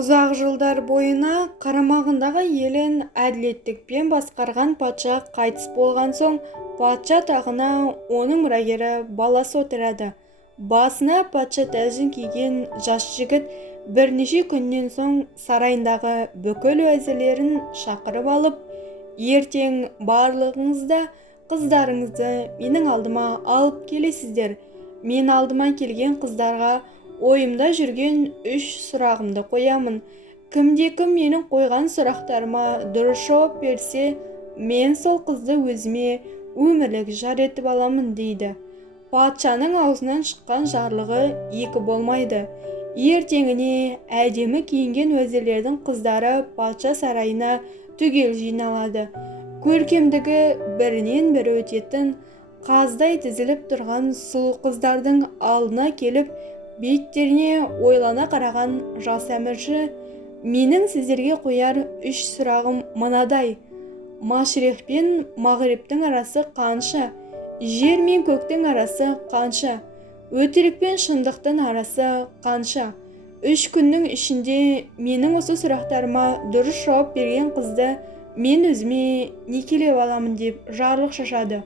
Ұзақ жылдар бойына қарамағындағы елін әділеттікпен басқарған патша қайтыс болған соң, патша тағына оның мұрагері баласы отырады. Басына патша тәжін киген жас жігіт бірнеше күннен соң сарайындағы бүкіл уәзірлерін шақырып алып, ертең барлығыңызда қыздарыңызды менің алдыма алып келесіздер. Мен алдыма келген қыздарға ойымда жүрген 3 сұрағымды қоямын. Кімде-кім менің қойған сұрақтарыма дұрыс жауап берсе, мен сол қызды өзіме өмірлік жар етіп аламын дейді. Патшаның аузынан шыққан жарлығы екі болмайды. Ертеңіне әдемі киінген уәзірлердің қыздары патша сарайына түгел жиналады. Көркемдігі бірінен бірі өтетін, қаздай тізіліп тұрған сұлу қыздардың алдына келіп, беттеріне ойлана қараған жас әмірші: менің сіздерге қояр 3 сұрағым мынадай. Машриқ пен мағриптің арасы қанша? Жер мен көктің арасы қанша? Өтірік пен шындықтың арасы қанша? 3 күннің ішінде менің осы сұрақтарыма дұрыс жауап берген қызды мен өзіме некелеп аламын деп жарлық шашады.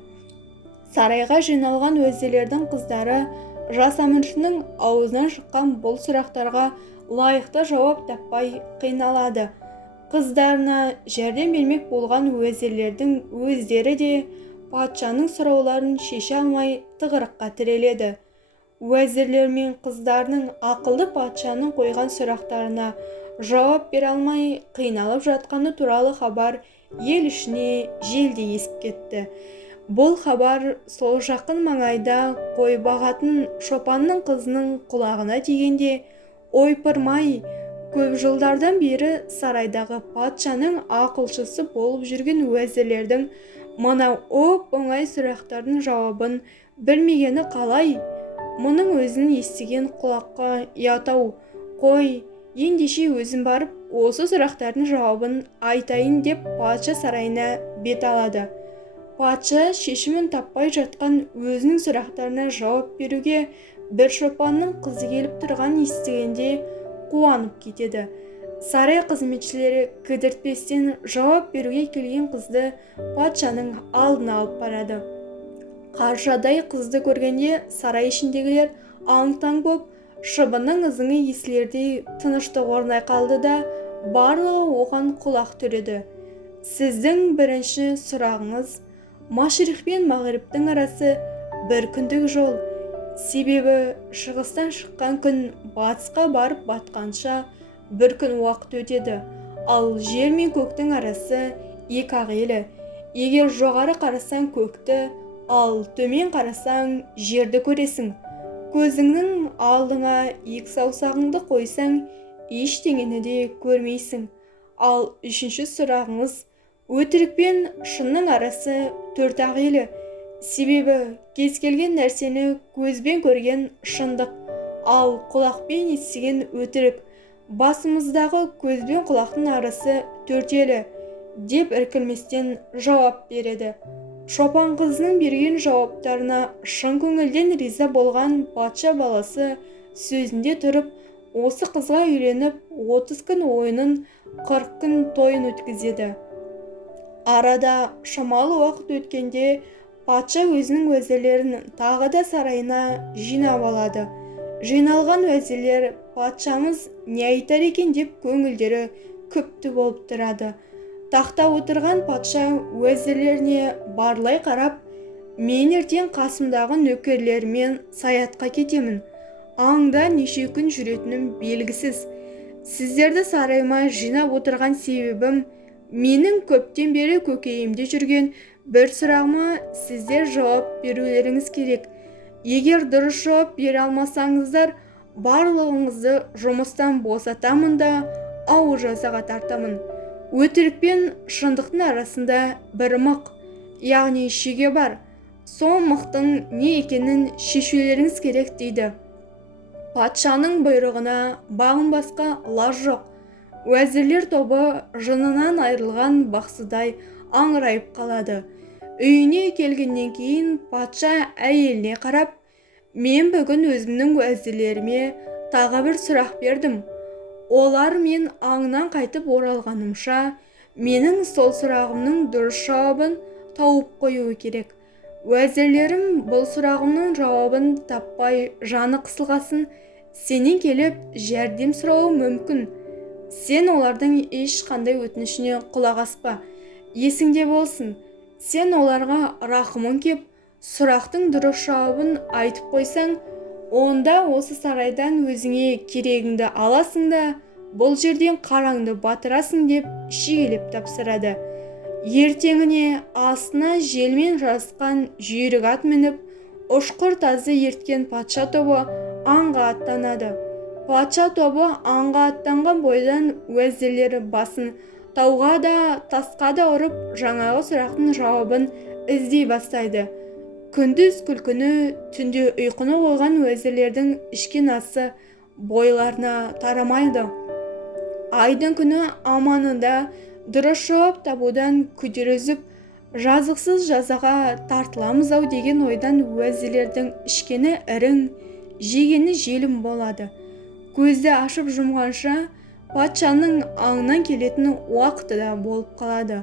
Сарайға жиналған уәзірлердің қыздары жас әміршінің аузынан шыққан бұл сұрақтарға лайықты жауап таппай қиналады. Қыздарына жәрдем бермек болған уәзірлердің өздері де патшаның сұрауларын шеше алмай тығырыққа тіреледі. Уәзірлер мен қыздарының ақылды патшаның қойған сұрақтарына жауап бере алмай қиналып жатқаны туралы хабар ел ішіне желдей есіп кетті. Бұл хабар сол жақын маңайда қой бағатын шопанның қызының құлағына тигенде, ойпырмай, көп жылдардан бері сарайдағы патшаның ақылшысы болып жүрген уәзірлердің мынау оп-оңай сұрақтардың жауабын білмегені қалай? Мұның өзін естіген құлаққа ұят-ау. Қой, ендеше өзім барып, осы сұрақтардың жауабын айтайын деп патша сарайына бет алады. Патша шешімін таппай жатқан өзінің сұрақтарына жауап беруге бір шопанның қызы келіп тұрған естігенде қуанып кетеді. Сарай қызметшілері кідіртпестен жауап беруге келген қызды патшаның алдына алып барады. Қаршадай қызды көргенде сарай ішіндегілер аң-таң боп, шыбынның ызыңы естілердей тыныштық орнай қалды да, барлығы оған құлақ түреді. Сіздің бірінші сұрағыңыз: Машриқ пен мағриптің арасы бір күндік жол. Себебі шығыстан шыққан күн батысқа барып батқанша бір күн уақыт өтеді. Ал жер мен көктің арасы 2 ақ елі. Егер жоғары қарасаң көкті, ал төмен қарасаң жерді көресің. Көзіңнің алдыңа 2 саусағыңды қойсаң, ештеңені де көрмейсің. Ал үшінші сұрағыңыз: өтірік пен шынның арасы 4 ақ елі. Себебі кез келген нәрсені көзбен көрген шындық, ал құлақпен естіген өтірік. Басымыздағы көзбен құлақтың арасы 4 елі, деп іркілместен жауап береді. Шопан қызының берген жауаптарына шын көңілден риза болған патша баласы сөзінде тұрып, осы қызға үйленіп 30 күн ойынын, 40 күн тойын өткізеді. Арада шамалы уақыт өткенде патша өзінің уәзірлерін тағы да сарайына жинап алады. Жиналған уәзірлер патшамыз не айтар екен деп көңілдері күпті болып тұрады. Тақта отырған патша уәзірлеріне барлай қарап: мен ертең қасымдағы нөкерлерімен саятқа кетемін. Аңда неше күн жүретінім белгісіз. Сіздерді сарайыма жинап отырған себебім, менің көптен бері көкейімде жүрген бір сұрағыма сіздер жауап берулеріңіз керек. Егер дұрыс жауап бере алмасаңыздар, барлығыңызды жұмыстан босатамын да ауыр жазаға тартамын. Өтірік пен шындықтың арасында бір мық, яғни шеге бар. Сол мықтың не екенін шешулеріңіз керек дейді. Патшаның бұйрығына бағынбасқа лаж жоқ. Уәзірлер тобы жынынан айырылған бақсыдай аңырайып қалады. Үйіне келгеннен кейін патша әйеліне қарап: мен бүгін өзімнің уәзірлеріме тағы бір сұрақ бердім. олар мен аңнан қайтып оралғанымша менің сол сұрағымның дұрыс жауабын тауып қоюы керек. Уәзірлерім бұл сұрағымның жауабын таппай жаны қысылғасын, сенен келіп жәрдем сұрауы мүмкін. Сен олардың ешқандай өтінішіне құлақ аспа. Есіңде болсын, сен оларға рақымың кеп, сұрақтың дұрыс жауабын айтып қойсаң, онда осы сарайдан өзіңе керегіңді аласың да, бұл жерден қараңды батырасың деп шегелеп тапсырады. Ертеңіне астына желмен жарысқан жүйрік ат мініп, ұшқыр тазы ерткен патша тобы аңға аттанады. Патша тобы аңға аттанған бойдан уәзірлері басын тауға да, тасқа да ұрып, жаңағы сұрақтың жауабын іздей бастайды. Күндіз күлкіні, түнде ұйқыны қойған уәзірлердің ішкен асы бойларына тарамайды. Айдың күні аманында дұрыс жауап табудан күдер үзіп, жазықсыз жазаға тартыламыз-ау деген ойдан уәзірлердің ішкені ірің, жегені желім болады. Көзді ашып жұмғанша патшаның аңнан келетін уақыты да болып қалады.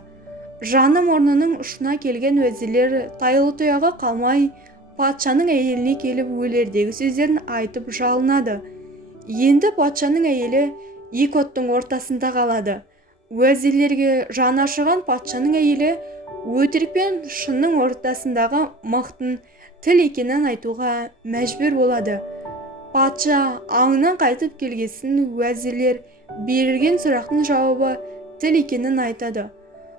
Жаны мұрнының ұшына келген уәзірлер тайлы тұяғы қалмай патшаның әйеліне келіп өлердегі сөздерін айтып жалынады. Енді патшаның әйелі екі оттың ортасында қалады. Уәзірлерге жаны ашыған патшаның әйелі өтірік пен шынның ортасындағы мықтың тіл екенін айтуға мәжбүр болады. Патша аңнан қайтып келгесін уәзірлер берілген сұрақтың жауабы тіл екенін айтады.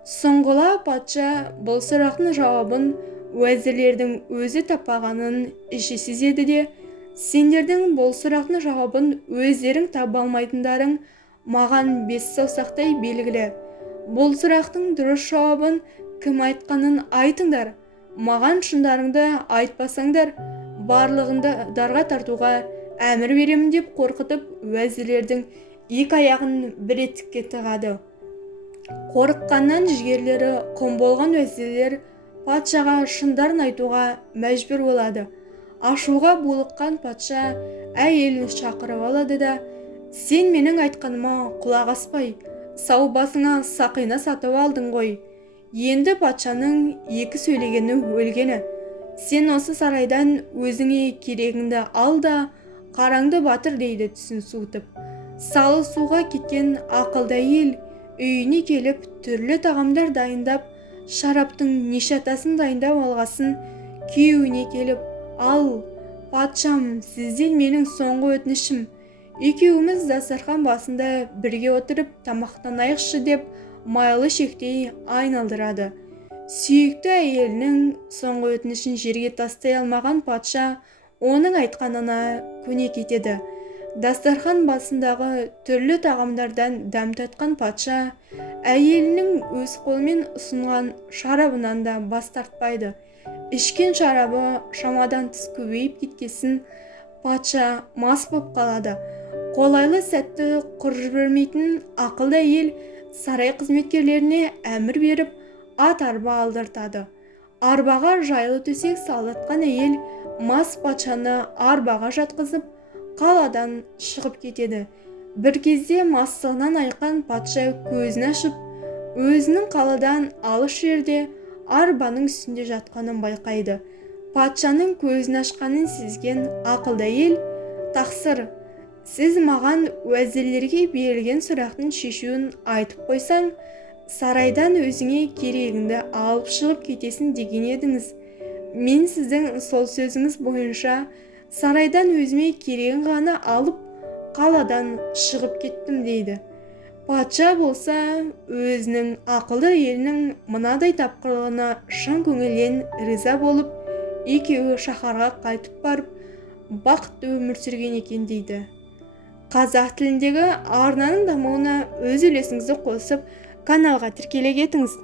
Соңғыла патша бұл сұрақтың жауабын уәзірлердің өзі таппағанын іші сезеді де, сендердің бұл сұрақтың жауабын өздерің таба алмайтындарың маған 5 саусақтай белгілі. Бұл сұрақтың дұрыс жауабын кім айтқанын айтыңдар. Маған шындарыңды айтпасаңдар, барлығынды дарға тартуға әмір беремін деп қорқытып, уәзірлердің екі аяғын бір етікке тығады. Қорыққаннан жігерлері құм болған уәзірлер патшаға шындарын айтуға мәжбүр болады. Ашуға булыққан патша әйелін шақырып алады да, сен менің айтқаныма құлақ аспай, сау басыңа сақина сатып алдың ғой. Енді патшаның екі сөйлегені өлгені. Сен осы сарайдан өзіңе керегіңді ал да, қараңды батыр дейді түсін суытып. Салы суға кеткен ақылды әйел үйіне келіп түрлі тағамдар дайындап, шараптың нишатасын дайындап алғасын күйеуіне келіп, ал, патшам, сізден менің соңғы өтінішім, екеуміз дастархан басында бірге отырып тамақтанайықшы деп майлы шектей айналдырады. Сүйікті әйелінің соңғы өтінішін жерге тастай алмаған патша оның айтқанына көне кетеді. Дастархан басындағы түрлі тағамдардан дәм татқан патша әйелінің өз қолымен ұсынған шарабынан да бас тартпайды. Ішкен шарабы шамадан тыс көбейіп кеткесін патша мас боп қалады. Қолайлы сәтті құр жібермейтін ақылды әйел сарай қызметкерлеріне әмір беріп ат арба алдыртады. Арбаға жайлы төсек салдатқан әйел мас патшаны арбаға жатқызып қаладан шығып кетеді. Бір кезде мастығынан айқан патша көзін ашып, өзінің қаладан алыс жерде арбаның үстінде жатқанын байқайды. Патшаның көзін ашқанын сезген ақылды әйел, тақсыр, сіз маған уәзірлерге берілген сұрақтың шешуін айтып қойсаң, сарайдан өзіңе керегіңді алып шығып кетесің деген едіңіз. Мен сіздің сол сөзіңіз бойынша сарайдан өзіме керегін ғана алып, қаладан шығып кеттім дейді. Патша болса, өзінің ақылды әйелінің мынадай тапқырлығына шын көңілден риза болып, екеуі шаһарға қайтып барып, бақытты өмір сүрген екен дейді. Қазақ тіліндегі арнаның дамуына өз үлесіңізді қосып, каналға тіркеле кетіңіз.